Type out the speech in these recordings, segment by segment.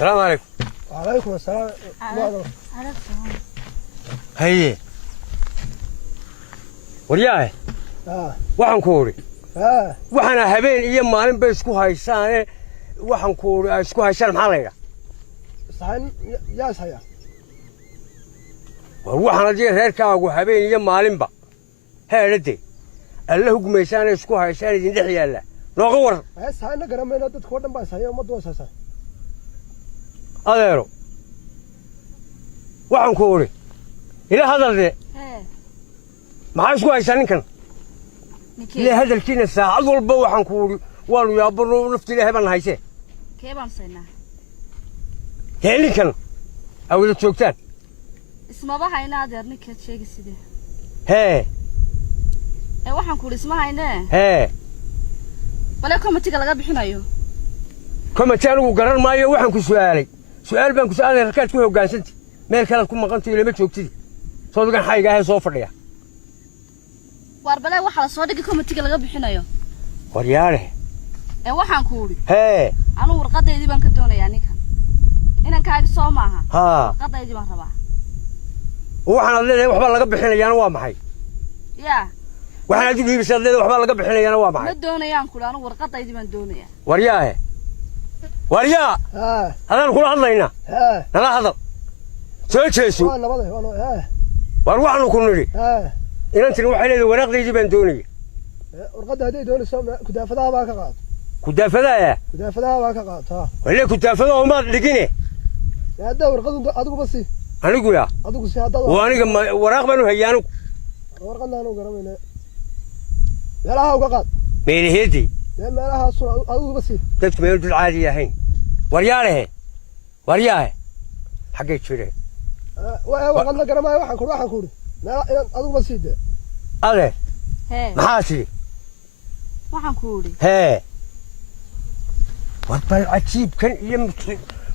السلام عليكم. وعليكم السلام. هي ورياه waxaan ku ori waxana habeen iyo maalin bay isku haysaan waxaan ku ori ay isku haysaan maxaa leeyahay sahan yaa saya waxaan adii reerkaagu habeen iyo maalinba heelade alla hugmeysaan isku haysaan idin dhex yaala nooga war sahan garamayna dadku dhan baa sahay umad waasasa adeero waxaan ku ori ila hadalde maxaa isku haysaan ninkan إلى هذا الكين الساعة أول بوح نقول والو يا برو نفتي له هبنا هايسه كيف أنصينا هني كان أو إذا توقتان اسمه بقى هنا درني كت شيء كسيده ها واحد نقول اسمه هنا ها ولا كم تيجي لقى بحنا يو كم كانوا قرر ما يو واحد كسؤالي سؤال بين كسؤالي ركعت كويه وقاسنتي ما كانت كم مقنتي ولا متوقتي صوت كان حاجة هاي صوفر ليه واربلا waxaa la soo dhigi committee laga bixinayo waryaare waxaan ku uri anu warqadeedii baan ka doonayaa ninka inaan kaaga soo maaha warqadeedii baan rabaa waxaan leeyahay waxba laga bixinayaana waa maxay waxaan aad u dhiibisay leeyahay waxba laga bixinayaana waa maxay ma doonayaan kula anu warqadeedii baan doonayaa waryaa hadaan kula hadlaynaa nala hadal soo jeeso war waxaanu ku nidhi inantiin waxay leedahay waraaqdeedii baan doonaya warqadda haday doonayso kudaafadaha baa ka qaad kudaafadaha baa ka qaad wala kudaafadaha ma dhigine hadda warqadu adigu basi anigu yaa adigu si hadda waa aniga waraaq baan u hayaanu warqadna aanu garamayna meelaha uga qaad meelaheedii meelaha adigu basi dadku meel dul caadi yahayn waryaare xagee jireen warqadna garamaayo waxaan ku uri adigu basi de ade maxaa tiri waxaan ku uri warbal cajiibkan iyo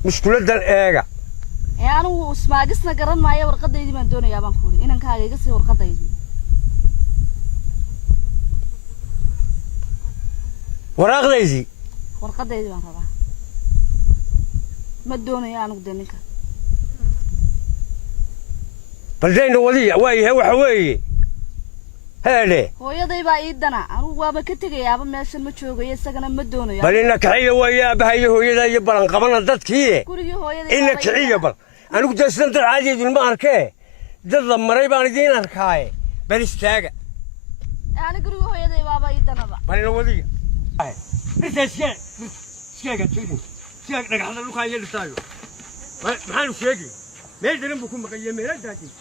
mushkiladan eega anigu ismaagisna garan maayo warqadeedii baan doonayaa baan ku uri inaan kaaga iga sii warqadeedii waraaqdeedii baan rabaa ma doonayo anigu de ninka baldayna wadiya waayahay waxa weeye heele hooyaday baa ii dana anigu waaba ka tegayaaba meeshan ma joogayo isagana ma doonayo bal ina kaxiyo waaye aabahayo hooyada iyo balan qabana dadkii gurigii hooyaday ina kaxiyo bal anigu dadsan dad caadi ma arkee dad la maray baan idin arkaaye bal istaaga ani gurigii hooyaday baaba ii danaba bal ina wadiya iskaaga tidin iskaaga dhagaxda dhulkaan yeelistaayo maxaanu sheegi meel daran buu ku maqaye meela daajin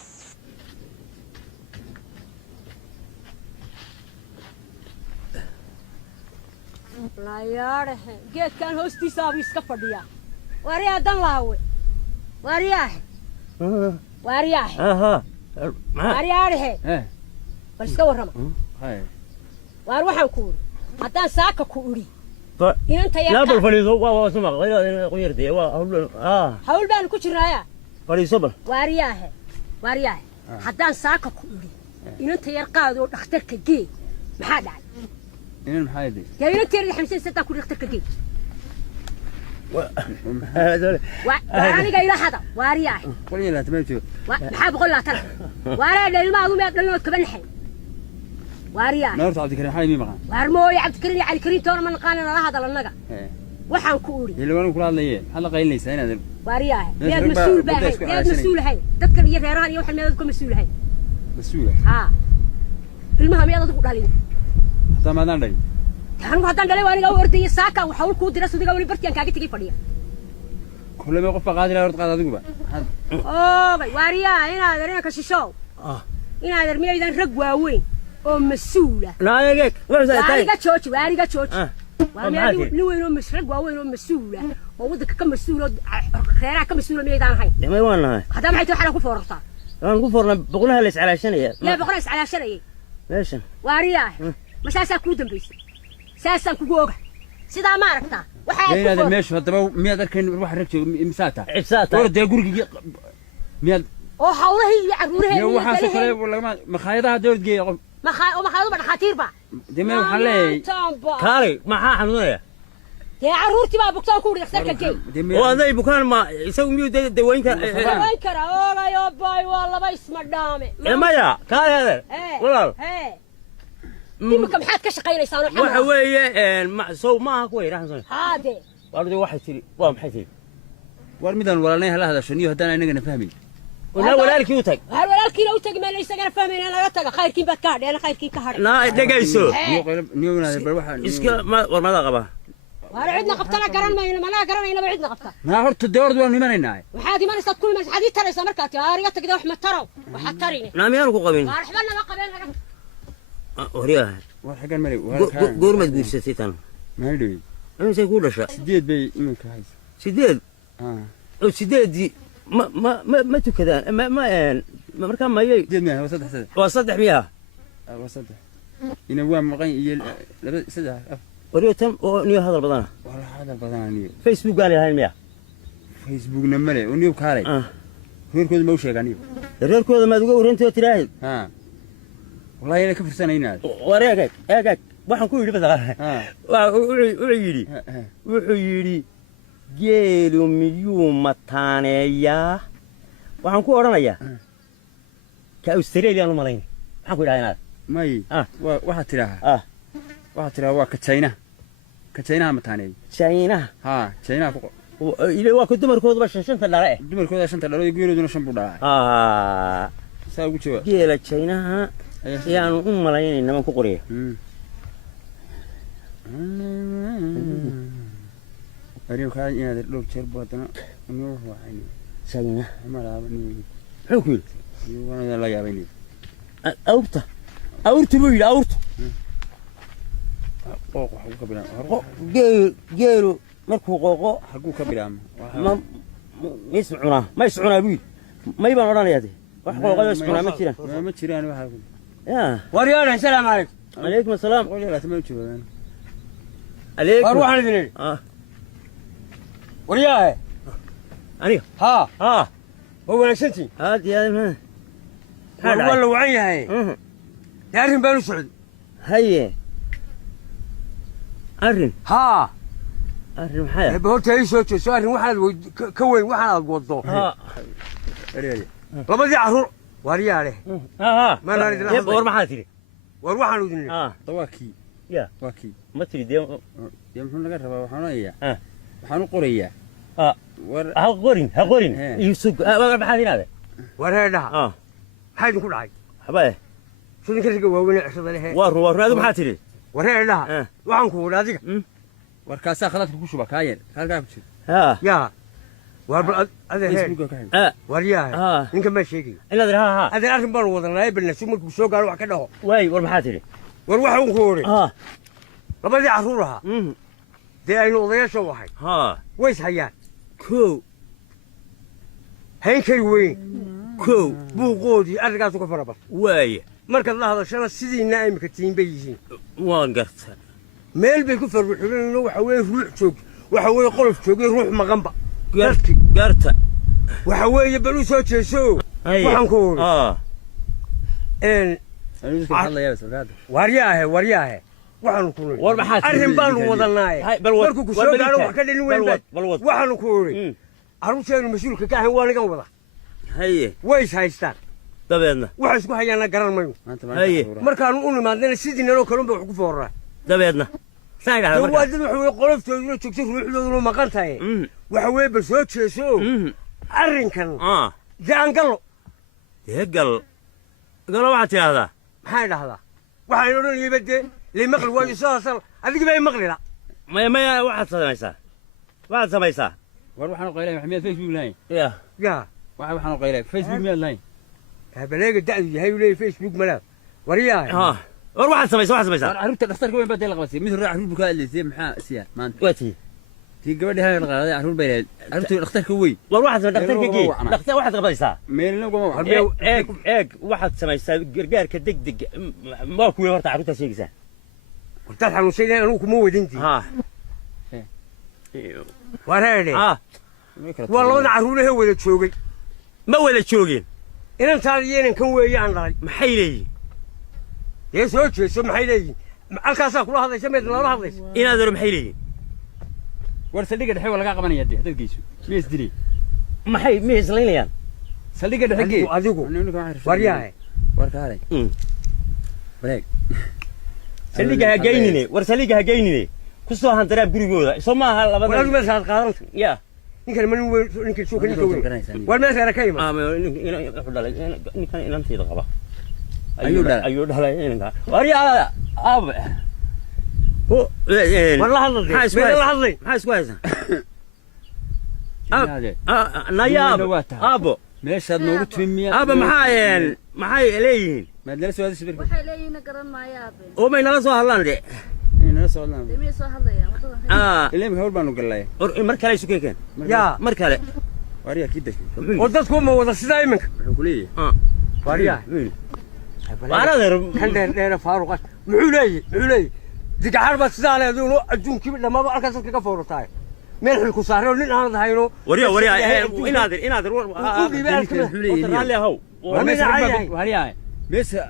لا ياره جيت كان هوستي صابي سكفديا واريا دن لاوي وارياه وارياه بس كورما هاي وار waxaan ku uri hadaan saaka ku uri inta yar لا بالفريضه waa suma qoyardee waa hawl baan ku jirnaa fariiso bal وارياه hadaan saaka ku uri inta yar qaado dhakhtarka gee maxaa dhacay إنن محايدي يا ريت تري 50 6 كل اختك كي وأنا جاي لحظة وارياه قولي لا تمشي حاب أقول لا ترى وارياه اللي ما أقول ما كمان حي وارياه نورت عبد الكريم حالي مي مقام وارموي عبد الكريم على الكريم تور من قال أنا هذا للنجا وحن كوري اللي وانا كل هذا ليه هلا قايل لي سنة وارياه يا مسؤول بقى يا مسؤول هاي تذكر يا ريران يوحنا ما يذكر مسؤول هاي مسؤولة المهم يلا تقول عليه تمام هذا لي كانوا هذا دلوا أنا جاوا وردي ساكا وحاول كود درس ودي جاوا برتيان كاجي تجي فديا كل ما يقف قادر يرد قادر تقول وارياه هنا درينا كشيشوا هنا درمي إذا رجوا وين مسؤولة لا يجيك واريجا تشوش واريجا تشوش واريجا لوين مسؤول وين مسؤولة وودك كم مسؤول خيرها كم مسؤول ميدان هاي ما يوانا هذا ما حيتوحنا كفورتا أنا كفورنا بقولها ليش على شنية لا بقولها على شنية ليش وارياه مش هسا كودم بيس ساسا كوجوج سيدا ما ركتا وحاجة هذا ماشي هذا مية كان روح ركشة مساتا عساتا ورد يقول مية حوله يعرونه يا واحد سكر ولا ما مخايضها دور دقيقة ومخايض بنا خطير با دي ما حلي كاري ما حنوية يا عرورتي ما بكتان كوري دكتورka geey وهذا bukaan ma isagu miyuu dawaynka dawayn kara ooga yo bay waa laba isma dhaame maya kaaleeda walaal imika maxaad ka shaqaynaysaa waxa weeye soo ma aha ku yiraahdo haade wardu waxay tiri waa maxay tiri war midaan walaalnay hala hadashaniyo hadaan anaga fahmin wala walaalkii u tag hal walaalkii u tag meel isaga fahmayna laga taga khayrkii bad ka hadheena khayrkii ka hadhay na dhagayso niyowna bal waxa iska war mada qaba war cidna qabtana garan mayna mana garanayna ba cidna qabta ma horta doordu waan nimanaynaay waxaad imanaysaa kulma xadii taraysa markaa taariga tagda wax ma taraw waxa tarini naamiyaan ku qabin marxban ma qabeen laga horiya war xagan mari goormad guursatay tan ma dhawey inay ku dhasha 8 bay iminka haysa 8 oo 8 ما تكذا ما مركان ما يي جد ما هو صدح مياه وصدح إنه هو مغني لبس صدح وريتم ونيو هذا البضانة والله هذا البضانة نيو فيسبوك قال لي هاي المياه فيسبوك نملي ونيو كاري غير كذا موشي قانيو غير كذا ما تقول أنت وتراهد والله أنا كفر سنة هنا وريك هيك واحد كوي لبس وعيري geelu miyuu mataaneeyaa waxaan ku oranayaa ka Australia u malayn maxaan ku idhaahdaa may waxa tiraha waa ka China mataaneey China China waa ku dumarkooda shanta dhare dumarkooda shanta dhare geelooduna shan buu dhalay saa ugu jawaab geela China ayaan u malaynay niman ku qoriyo أريد كذا إن هذا لو تشرب بطنا نروح وعيني سجنة ما لا بني حكول وأنا لا يابيني أورت بيل أورت قوق حقوق كبيرة جيرو مركو قوق حقوق كبيرة ما يسمعنا بيل ما يبان ورانا يا دي وحقوق يسمعنا ما تشيران واحد يا وريانا السلام عليكم عليكم السلام ولا تمام تشوفون عليكم أروح أنا ذنين ورياه أني ها هو نسيتي هاد يا هذا والله وعيه هاي تعرفين بنو سعود هي أرن أرن حياة بهرت هاي شو سؤال واحد كوين واحد الوضوء لبدي عرور ورياه له ما نريد نحن ور ما حاتري ور واحد ودني طواكي يا واكي ما تريد يوم شو نقدر وحنا إياه وحنا قرية هقورين يسوق بحاذين هذا ورهنا حاجة كل حاجة حبايه شو نكرك وين عشرة له ور هذا محاتري ورهنا وعنكو هذيك وركاسة خلاص بكوشوا بكاين هذا بتشي يا ور هذا ورياه إنك ما شيء إلا هذا هذا بر وضنا يبلنا شو ممكن شو قالوا وكذا واي ور محاتري ور واحد عنكوري لبدي عرورها دي أي نوضية شو واحد ويش هيان كو هيك وين كو بوقودي أرجع سوق فرابط واي مركز الله هذا شان سيدي نايم كتيم بيجين وان قرت ميل بيكفر بحولين لو حوي روح سوق وحوي قلف سوق يروح مغنبة قرت وحوي يبلو سوتش سو وحنكون إن الله يا بس ورياه waxaan ku leeyahay war maxaa arrin baan wadanaay balwad ku soo gaaro wax ka dhin weyn waxaan ku leeyahay arrinteenu mas'uulka ka ahay waa laga wada haye way haystaan dabeedna wax isku hayana garan mayo haye markaan u nimaadna sidii naloo kalun baa wax ku fooraa dabeedna saayda markaa waa dad wax qoloftoodu joogto ruuxdoodu maqan tahay waxa weey bal soo jeeso arrinkan jaan galo waxa tiraahdaa maxay dhahdaa waxaan oran yeebade لي مقل واجي صار هذيك باي مقلي لا ما واحد سميسا وروح انا قيله محمد فيسبوك لاين يا واحد انا قيله فيسبوك مال لاين بلاقي دعي هي ولا فيسبوك ملا ورياه واحد سميسا عرفت الاختار وين بدل الغسيل مثل راح عرفت بكاء اللي زي محا سيا ما انت واتي في قبل هاي الغلط عرفت بين عرفت الاختار كوي واحد الاختار كي الاختار واحد قبيسا ميل نو ايك واحد سميسا قرقار كدق ما كوي ورت عرفت شيء قلت له حنوسين أنا كم ودنتي ورهني والله أنا عروله هو اللي تشوقي ما هو اللي تشوقين إن أنت عارفين كم ويان راي محيلي يسوي شو محيلي الكاسة كل هذا شمت الله هذا إن هذا محيلي saldhigga dhexe waa laga qabanaya dee hadal geyso miis dilay maxay ma islaynayaan saldhigga dhexe gee adigu waryahay warkaale bareeg saldhigga ha geynine war saldhigga ha geynine ku soo handaraa gurigooda soo maaha labada war ma saad qaadanta ya ninkan man weyn ninkan soo kani weyn war ma saara kayma wuxuu dhalay ninkan inanteeda qaba ayuu dhalay inanka waryaa aab والله هذا maxaa isku haysan nayaab aabo meeshaad noogu timi aaba maxay leeyihiin maadala soo hadis bir waxay leeyihiin garan maayaabe oo may nala soo hadlaan de inala soo hadlaan demiyay soo hadlayaan wadada ilaa hawl baanu galay mar kale isu keen ya mar kale wariya kidda oo dadku ma wada sidaa iminka wuxuu ku leeyahay wariya waanadeer kan dheer faaruq muxuu leeyahay digaxar baa sidaa leedahay adduunkiiba dhammaaba halkaas ka foorataay meel xil ku saaro nin aan lahayno wariya inaadir raalli ahow wariya meesha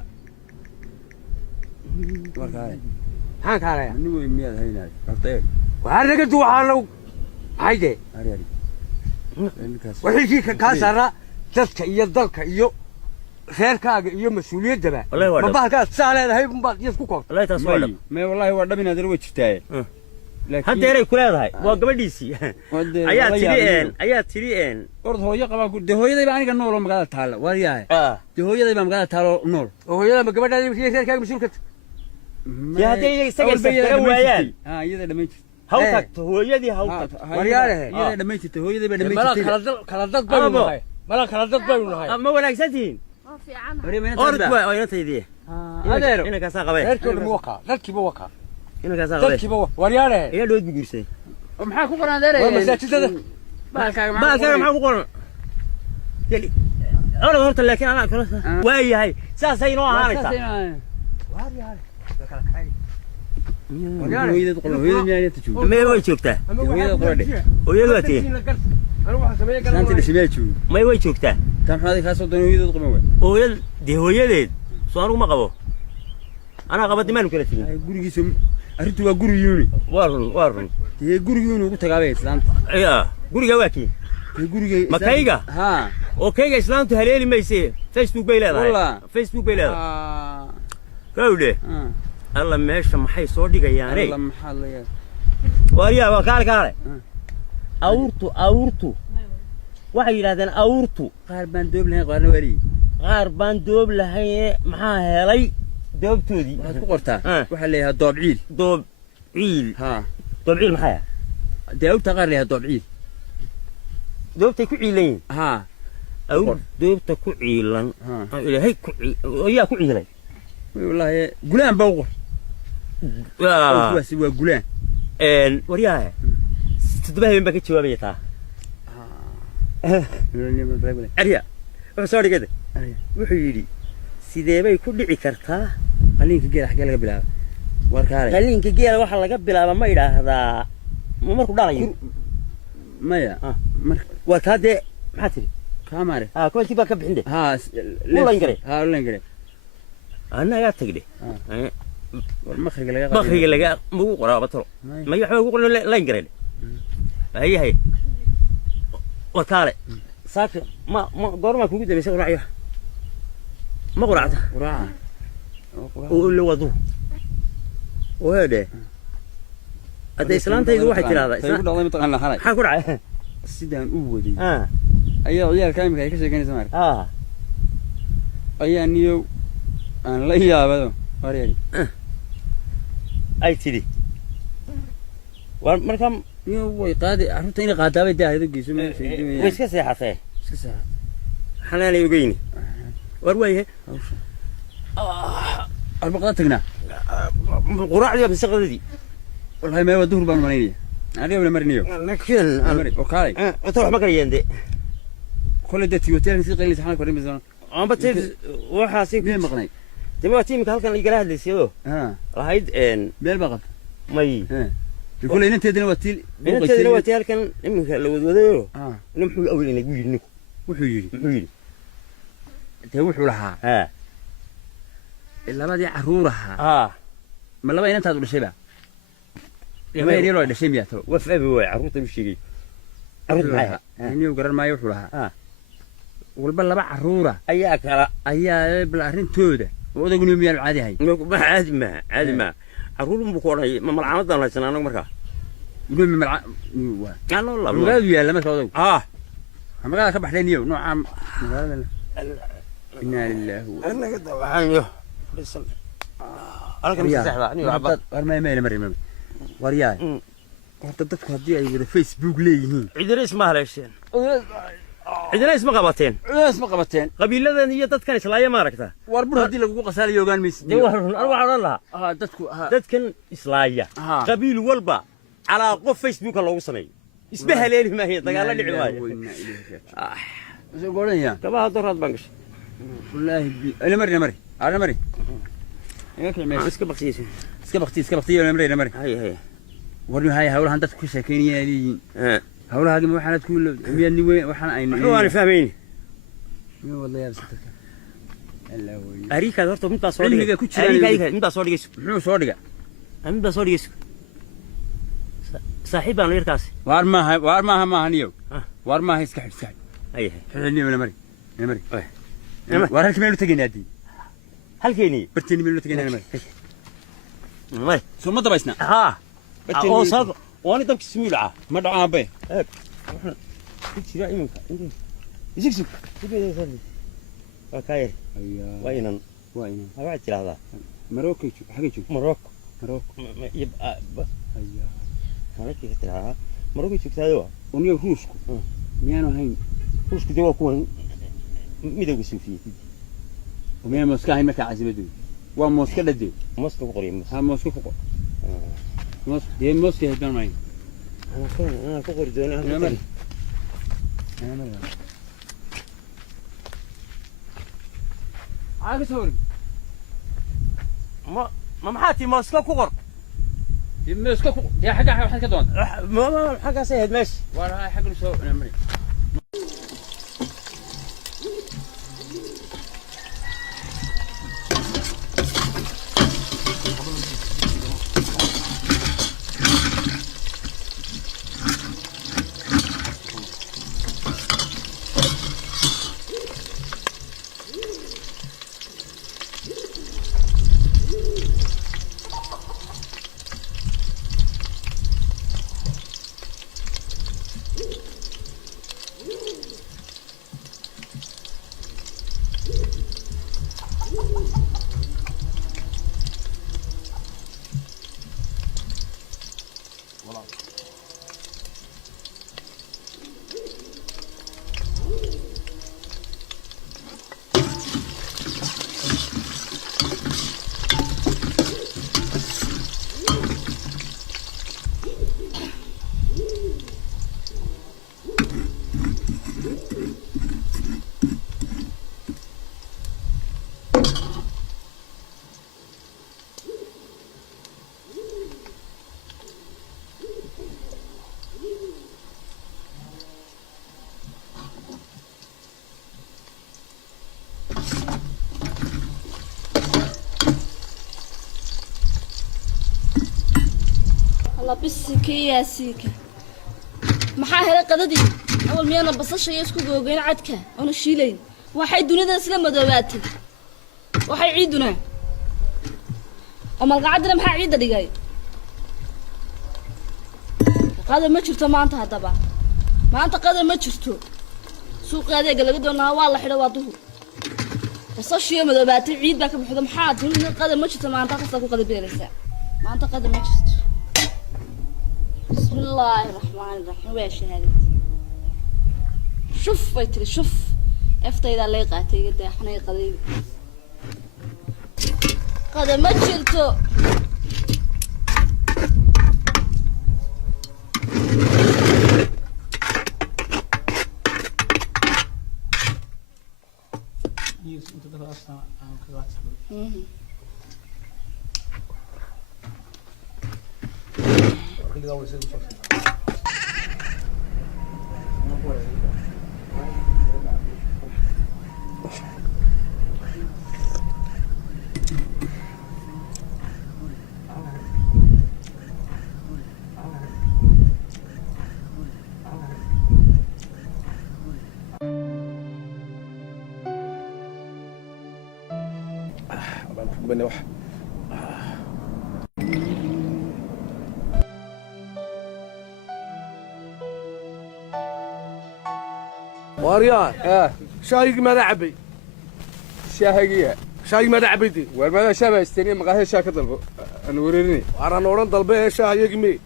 warkaale maxaan kaalaya nin weyn miyaad haynaay qabtay waxaa naga duwaxaana hayde ariyari wixii ka saara dadka iyo dalka iyo reerkaaga iyo mas'uuliyaddaba ma bahalkaas saa leedahay baad isku koobtay wallahi taas waa dhab ma wallahi waa dhab inaad way jirtaa haddeeray ku leedahay waa gabadhiisii ayaa tiri ord hooyo qabaa de hooyadayba aniga nool oo magaalada taala wariyahay de hooyadayba magaalada taalo nool oo hooyada ma gabadhaada reerkaaga mas'uulka ya hadday isaga safara waayaan iyada dhamayn jirta haw tagto hooyadii haw tagto waryaarahe iyada dhamayn jirta hooyadayba dhamayn jirta kala dad baynu nahay ma wanaagsan tihiin orod waa inantaydii adeero inankaasaa qabee reerkooda ma wakaa dadkiiba wakaa inankaasaa qabee dadkiiba waryaarahe ayaa dhood buguursay maxaa ku qoran adeer waa masaajidada baalkaaga maxaa ku qoran orod horta laakiin anaa kala waa yahay saasay inoo ahaanaysaa hooyadad qoran hooyada miyaa inta joogto may way joogtaa hooyada qoran hooyadu waa tee saanta dhishimee joogo may way joogtaa tan maxaad ka soo doonay hooyadad qoran hooyad dee hooyadeed soo anigu ma qabo anaa qaba dimaanu kala tegin gurigiisa arrintu waa gurigii waa run dee gurigii inuu ugu tagaabay islaanta ya guriga waa kii dee gurigii ma kayga ha oo kayga islaantu haleeli mayse facebook bay leedahay facebook bay leedahay kawdhe alla meesha maxay soo dhigayaane alla maxaa la yaa wariya waa kaale awrtu waxay yidhaahdeen awrtu qaar baan doob lahayn qaarna wali qaar baan doob lahayn maxaa helay doobtoodii waxaad ku qortaa waxaa leeyahay doob ciil ha doob ciil maxaa dee awrta qaar leeyahay doob ciil doobtay ku ciilan yihiin ha awr doobta ku ciilan ilaahay yaa ku ciilay wallaahi gulaan baa u qor waa gulaan waryaha toddoba habeen baa ka jawaabaya taa arya wuxuu soo dhigada wuxuu yidhi sidee bay ku dhici kartaa qaliinka geela xaggee laga bilaaba warkaale qaliinka geela waxaa laga bilaaba ma idhaahdaa markuu dhalayo maya waa taa dee maxaa tiri kaamare kuwankii baa ka bixin de ulan gare anna ayaa tagdhe makriga laga magu qoraa batalo may waxba ugu qoran layn gareedhe hayahay warkaale saaka ma goormaa kugu dambaysa quraacyo ma quraacta la wadu weedhe hadda islaantaydu waxay tidhahdaa maxaa ku dhacay sidaan u waday ayaa ciyaalka imika ay ka sheeganaysa maarka ayaa niyow aan la yaabado wareeri ay tidhi war markaa niyow way qaadi carruurta inay qaadaabay dee haydo geyso way iska seexatee xanaanay ogeyni war waayahay arbaqada tagnaa quraacdii bisaqadadii wallahi mee waa duhur baan malaynaya aniga wala marinayo oo kaalay inta wax ma karayeen de kolle dee tiyoteelka si qaylis xana korin bisana amba tii waxaasi meel maqnay dee waa tiimka halkan igala hadlaysayoo lahayd meel baa qabta may kolle inanteedina waa tii halkan iminka la wadwadayoo ina muxuu awel inagu yidhi ninku wuxuu yidhi dee wuxuu lahaa labadii carruur ahaa ma laba inantaadu dhashayba ما يريلو إذا شيء ميته وفأبي واي عروض مشيجي عروض معها يعني وقرر ما يوحلها والبلا بقى عرورة أياك لا أيا بالأرين توده وده يقولون ميال عادي هاي ما عادي ما عروض بكورة ما ملعمد الله سنة أنا مركا يقولون من ملع قال والله ما قالوا يا لما كذا ما قال كبح لين يوم نوع عام إنا لله أنا قد وحانيه بس أنا كم سحبة أنا وعبد ما يميل مري ورياي كنت تدخل هدي أي وده فيسبوك ليه عيدنا اسمها ليشين عيدنا اسمه قبتين اسمه قبتين قبيلة ذي تتكن إسلاية ما ركتها واربر هدي لك قصالي يوغان ميس دي أروح على الله تتكن إسلاية قبيل والبا على قف فيسبوك الله وصني اسمها ليه ما هي تقال لي عواية زي قولين يا كبها دورات بنقش والله أنا مري أنا مري اسكبختي ولا مري مري هي ورني هاي هؤلاء هندت كل سكينية لي هؤلاء هاجم وحنا تقول مياني وحنا عين شو أنا فاهمين والله يا بس الله أريكا دورته من تصوري أريكا من تصوري يسوع شو صوريك من تصوري يسوع صاحب أنا يركاس وارما ما هنيو وارما هي سكح أيه حلني ولا مري وارها كميلو تجيني هدي هل كيني برتني ميلو تجيني أنا مري ثم ضبيسنا أو صار وأنا دمك سميلة ما دعاه به كنت راعي منك يزكزك تبي تسلي وكاير وينن هواي هذا مروكي حاجة مروكو يبقى أنا كيف تلعبها مروكي شو كتادوا ونيو روسكو ميانو هين روسكو جوا كون ميدو سوفي وميان موسكا هاي مكا عزيمة وموسكا لدي موسكو قريب ها موسكا فوق موسكا دي موسكا هدون معي أنا فقر دوني أنا مري عاقل صوري ما محاتي موسكو كقر موسكا يا حاجة كدون ما حاجة سهل ماشي ولا هاي حاجة لسه أنا مري الله بسك يا سيكا محاهرة قددي أول ميانا بصش يسكو جوجين عدكة أنا شيلين واحد دون هذا سلم مدواتي واحد عيدنا أما القعدنا محا عيد دقاي هذا ما شفته ما أنت هذا ما أنت قادر ما شفته سوق هذا قال قدرنا والله حلو واضح بصش يوم مدواتي عيد باك بحذا محاد دون قادر ما شفته ما أنت قصدك قادر بيرسا ما أنت قادر ما شفته بسم الله الرحمن الرحيم ويش هذه شوف ويتري شوف افتى إذا لقيتي قد إحنا قليل قد ما شلتو بني واحد واريان شاي ماذا عبي شاهقية شاي ماذا عبيتي والماذا شابه استني مقاهي شاك طلبه أنا وريني أنا نوران طلبه شاي يقمي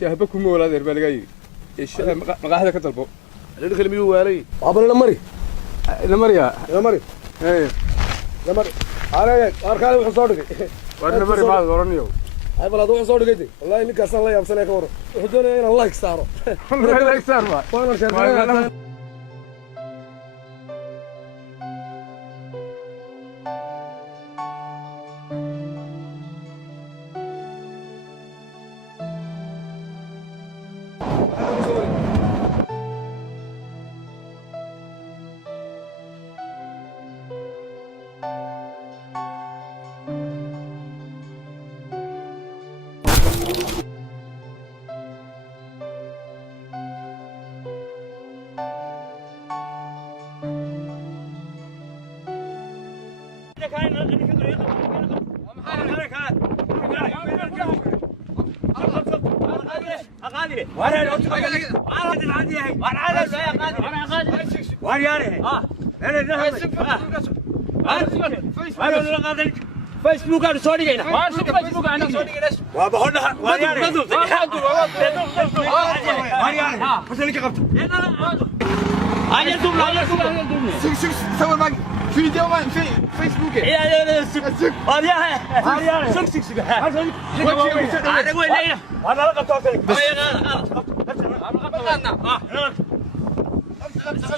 شاهبكم ولا ذي بالجاي إيش مقاهي كطلبه اللي دخل ميو واري أبغى لمري لمريا لمري إيه لمري أنا أركان وحصادك وأنا لمري ما ورنيو هاي بلا دوح صادق كده والله إنك أصلا الله يمسنا كورة وحدنا هنا الله يكسره الله يكسر ما وأنا شايف فيسبوك أنا صوري جينا. فيسبوك أنا صوري جينا. وابهنا. واريانه. واريانه. بس اللي كقبته. أنا دوم. شوف سوي معك فيديو ما في فيسبوك. يا سك. واريانه. سك. أنا أقول ليه. أنا لا قبته أصلي. بس.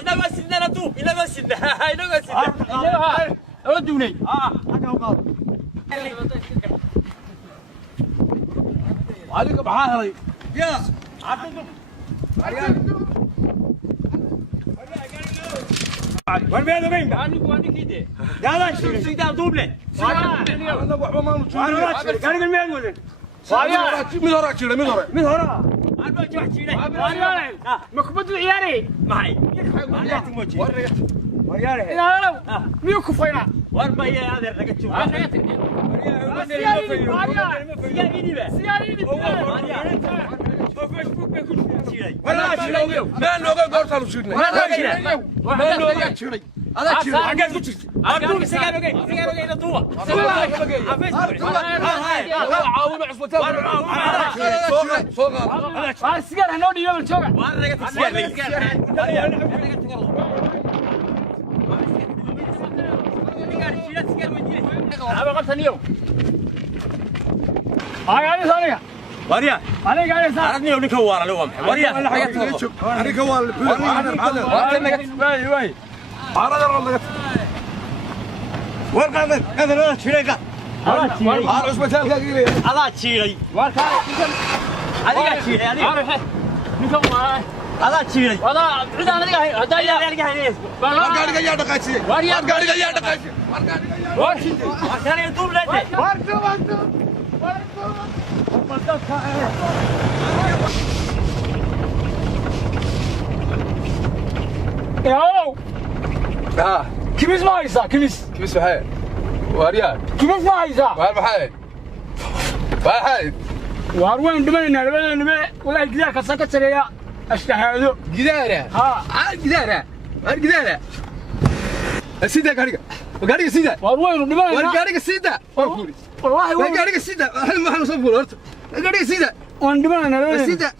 إلا ما سيدنا نتوب. إلا ما سيدنا. ودوني. أنا أقول. عليك بحاهري يا عبدو وين بينا بين أنا كده يا لا شو سيدا دوبله أنا بحب ما نشوف أنا قال المين وين من هراء أنا بجوا حكينا مكبوت العياري معي ورياله لا ميو كفينا واربع يا هذا رجعت شوف ولا شيء ما نوقف دورت على شيء ما نوقف شيء هذا شيء حاجة كتير أقول سيجارة نطوة عاون عصبتها فوق السيجارة هنودي يوم الشوكة أنا قلت اليوم هاي ثانية وريا أنا قاعد أسمع أردني أقول لك هوارا لو وريا أنا كوال وي ورقة هذا شريكة عصبتها الكاكيلي هذا شيري هذا شيري هذا شيري هذا عدا أنا هذا يا قاعد يا دقايق قاعد يا دقايق عشان يطوب لك ياو كميس ما يسا كميس بحال واريان كميس ما يسا بحال وين دمنا ولا يقدر كسكت سريع اشتهادو جدارة جدارة سيدا قاريك سيدا وين دمنا قاريك سيدا والله وين قاريك سيدا ما نصبر ورت قاريك سيدا وين دمنا سيدا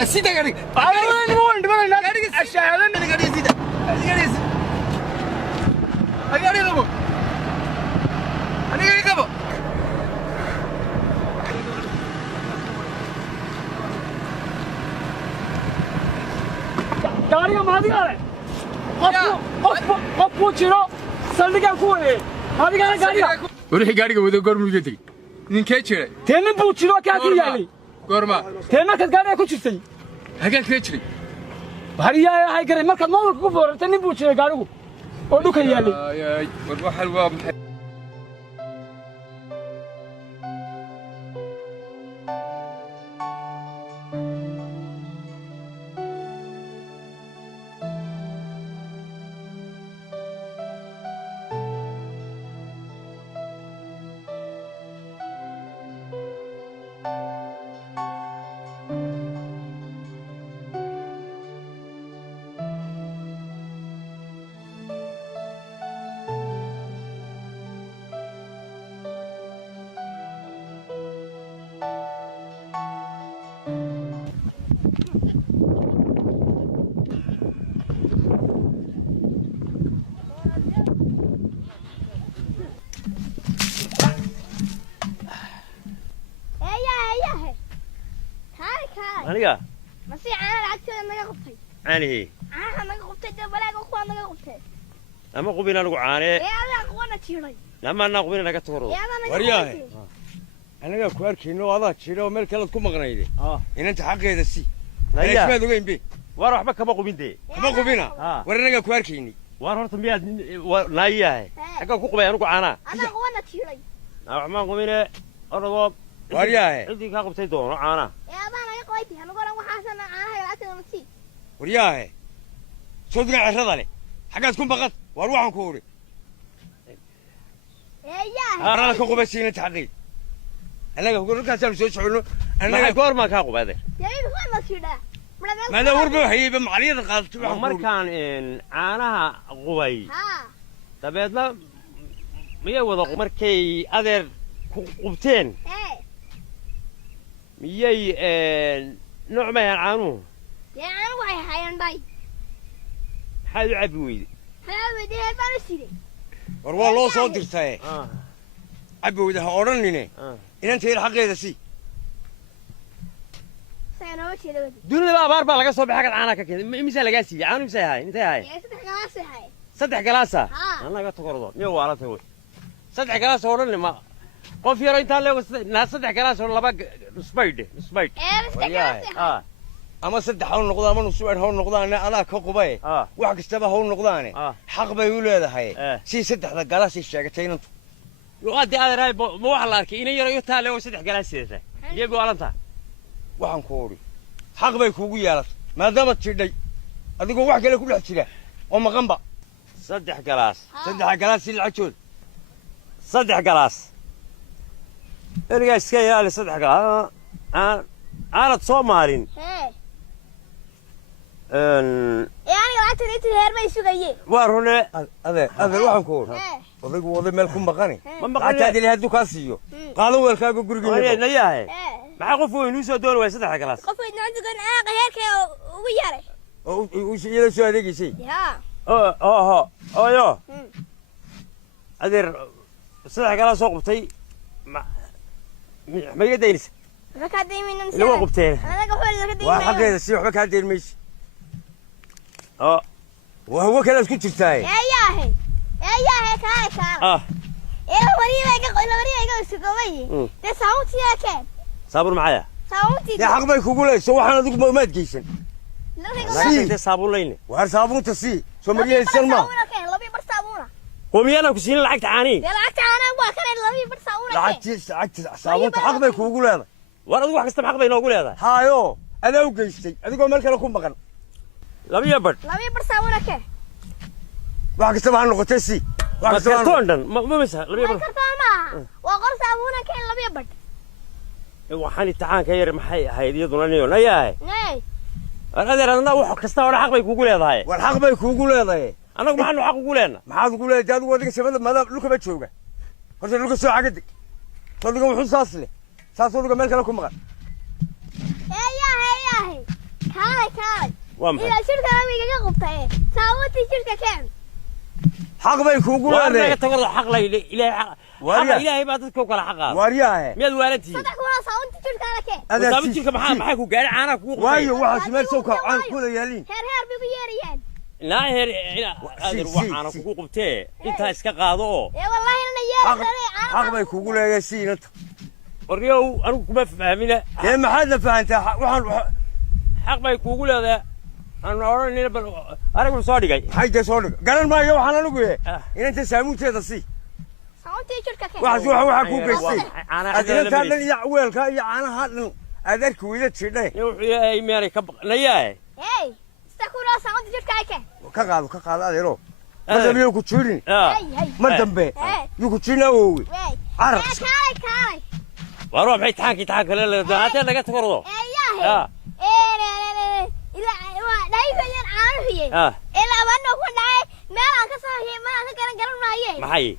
السيدا قاريك وين دمنا قاريك اشتهادو قاريك سيدا قاريك ابو انا قاريك ابو gaariga maadiga qof jiro saldhiga ku weeye madigana gaariga wixii gaariga wada goormuu ka tegey idinkee jiray teemin buu jiro kaa ku yaalay goorma teen markaad gaariga ku jirtay hagaan kaga jiray hariyaa hay garay markaad moolka ku foorartay nin buu jiray gaarigu oo dhulka yaalay war waxan waa maxay aniga masi caana lacagteeda naga qabtay caanihi caanaha naga qabtay dee balaaga kuwaa naga qabtay ama qubin anigu caane adaa kuwana jiray ama anaa qubin naga takordo waryahay anagaa ku arkayno adaa jira oo meel kalead ku maqnayde inanta xaqeeda si ismaad ogeyn be war waxba kama qubintee kama qubina war anagaa ku arkaynay war horta miyaad naayahay xaggaa ku qubay anigu caanaa adaa kuwana jiray waxmaan qubine orodoo waryahay ciddii kaa qabtay doono caanaa adaa naga qabaytay anagu oran waxaasana caanaha lacagteeda nasi waryahay sodga cirrada leh xaggaad ku maqan war waxaan ku uri arala ka qubaysiina taxqiid anaga halkaasaan soo socono anaga goormaan kaa qubay adeer maada warba hayayba macaliyada qaadatay waxaan markaan caanaha qubay dabeedna miyay wada markay adeer ku qubteen miyay nooc mayaan caanuhu dee caanuhu waxay hayaan dhay maxaad u cabbi weyde maxaa baan u siday war waa loo soo dirtaye cabowda ha odhanine inantayda xaqeeda si dunidaba abaar baa laga soo baxay agad caanaa ka keenay imisaa lagaa siiyey caanu misay ahayn intay ahayn saddex galaasa anaga takordo miya waalata wey saddex galaas oo dhan ma qof yaro intaa leego saddex galaas oo laba nusbaydhe nusbaydh ama saddex hawl noqdo ama nusbaydh hawl noqdaane adaa ka qubaye wax kastaba hawl noqdaane xaq bay u leedahay si saddexda galaasay sheegatay inantu haddii adeerahay ma waxa la arkay ina yaro iyo taa leego saddex galaas sidataa iyagu alanta waxaan ku odhi xaq bay kuugu yeelatay maadaama tidhay adigoo wax kale ku dhex jira oo maqanba saddex galaas si lacagtooda saddex galaas erigaa iska ilaali saddex galaas aanad soo maalin waa rune adeer waxaan ku odhi odaygu waday meel ku maqani lacagtaadili hadduu kaa siiyo qaado weelkaaga gurigenayahe maxaa qof weyn uu soo dooni waaya saddex galaas ugu yaray iyada soo adeegaysay oyo adeer saddex galaas soo qubtay ma iga daynaysa ila waa qubteen waa xaqeeda si waxba kaa dayn maysa waa hawo kalead ku jirtaaye saabuun maxaya dee xaq bay kugu leyso waxaan adigu maad geysan saabuun layne waar saabuunta sii soo mariyaysan ma qoomiyana ku siinin lacagta caanii lacagta saabuunta xaq bay kuugu leedahay war adigu wax kasta xaq bay noogu leedahay haayo adaa u geystay adigoo meel kale ku maqan labiyo badh wax kastaba ha noqotay si kartoon dhan mamasa labiyo badh waxaan imtixaanka yar maxay ahayd iyaduna niyo nayahay adeer adna wax kasta hore xaq bay kuugu leedahay war xaq bay kuugu leedahay annagu maxaanu xaq ugu leenna maxaad ugu leedahay adigu adiga samada madaa dhulkaba jooga horta dhulka soo cagadi sodiga wuxuu saas leh saas odiga meel kale ku maqan waa maxay xaq bay kuugu leedahay naga tago xaq lay ilaahay baa dadka kala xaqaa waaryahay miyaad waalantihiin saabun jirka maxaa ku gaari caanaha kugu waayo waxaas meel soo kacaan kula yaaliin laa heer adeer waxaana kugu qubtee intaa iska qaado oo xaq bay kuugu leedahay siinata waryow anigu kuma fahmina dee maxaad la fahantaa waxaan xaq bay kuugu leedahay aan odhanayna bal aragu soo dhigay maxay dee soo dhigay garan maayo waxaan anigu inanta saamuunteeda sii waxaa kuu geystay adinantaa dhan iyo weelkaa iyo caanaha dhan aad arki weyda tidhay wuxuu ilaahay meelay ka baqnayaa ka qaado adeero ma dambe yuu ku jirin ma dambe yuu ku jirin awowe carar waar waa maxay taxaanka kale hatee laga takordo maxay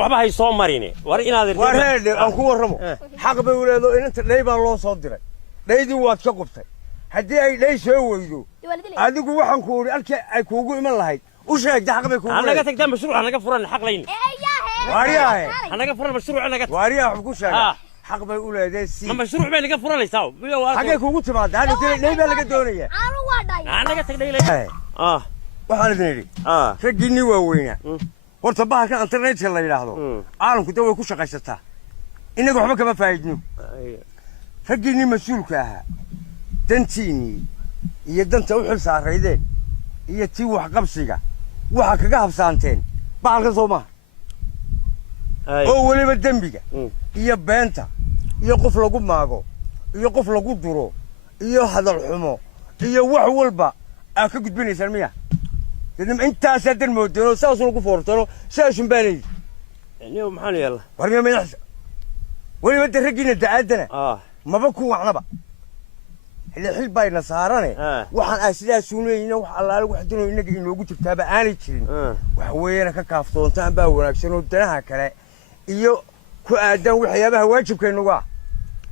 waxba hay soo marine war inaad war heedhe aan ku warramo xaq bay u leedo inanta dhay baa loo soo diray dhaydii waad ka qubtay haddii ay dhay soo weydo adigu waxaan ku uri halkii ay kuugu iman lahayd u sheegta xaq bay kuugu naga tagtaa mashruuca naga furan xaq layne وارياه أنا قفل المشروع أنا قفل وارياه حبكوش حق بيقول هذا السي ما مشروع بين قفل ولا يساو حقك وقلت ما هذا ليه بقى الدنيا أنا واداي أنا قلت لك waxaan idin idhi raggiinni waaweynaa horta bahalkan internetka la yidhaahdo caalamku da way ku shaqaysataa innaga waxba kama faa'idno raggiinni mas-uulka ahaa dantiinnii iyo danta u xil saaraydeen iyo tii waxqabsiga waxa kaga habsaanteen bahalkan soo maaha oo weliba dembiga iyo beenta iyo qof lagu maago iyo qof lagu duro iyo hadal xumo iyo wax walba aa ka gudbinaysaan miya لأن أنت أسدر مودينه ساسون كفورتانه ساسون باني. اليوم محل يلا. ورمي ما يحس. ولي بدي رجينا دعادنا. ما بكون وحنا بقى. اللي حل باينا سهرانة. وحنا أسيا سونينا وحلا وحدنا إنك إنه قلت تابع أنا تشين. وحوينا ككافتون تابع ونكسرنا ودنا هكذا. إيو كأدم وحيابه واجب كأنه واحد.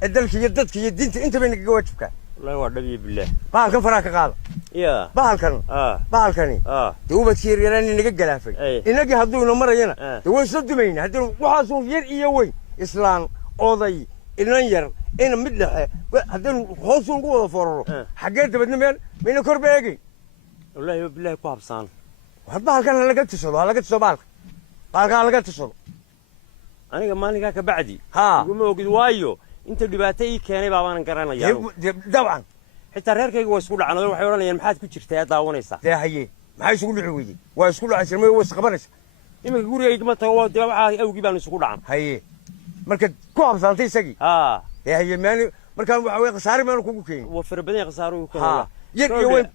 الدلك يدك يدين أنت بينك واجبك. الله يوعدني بالله. بحال فراك قال. يا. بحال كان. بحال كاني. تو بتصير يراني إنك جلافي. إنك هذول مرة هنا. تو صد مين هذول وحاسون ير إيوين إسلام أوضي إنير إن مدلح هذول حاسون قوة فرو. حاجات بدنا من كرباجي. والله بالله كواب صان. بحال كان هلا قد تصل هلا قد تصل بحال كان هلا قد تصل. أنا كمان كاك بعدي. يقوم وقد وايو. أنت اللي باتي كاني بابا نقرأنا يا. طبعا. حتى ريركيga waa isku dhacnaa waxay oranayaan maxaad ku jirtaa daawanaysa haye maxay isku dhiciyay waa isku dhacay ma was qabanaysa imika gurigayga ma tago waxa awgi baan isku dhacan haye marka ku habsantay isagii haye maani marka waxa way qasaari maan kugu keenay waa farabadan qasaaro ku keenay yar iyo weyn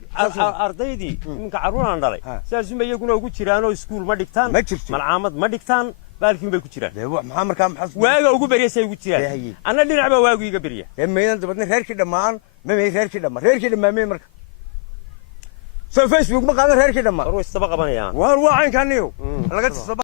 ardaydii iminka caruuraan dhalay sidaas ma iyaguna ugu jiraan oo iskuul ma dhigtaan malcaamad ma dhigtaan baalkiin bay ku jiraan maxaa markaa maxaa waaga ugu bariyay ugu jiraan anna dhinac baa waagu iga bariya meedan dabadna reerkii dhamaan ma reerkii dhamaan marka soo Facebook ma qaadan reerkii dhamaan war way isba qabanayaan waa caynkaaniyo laga tisaba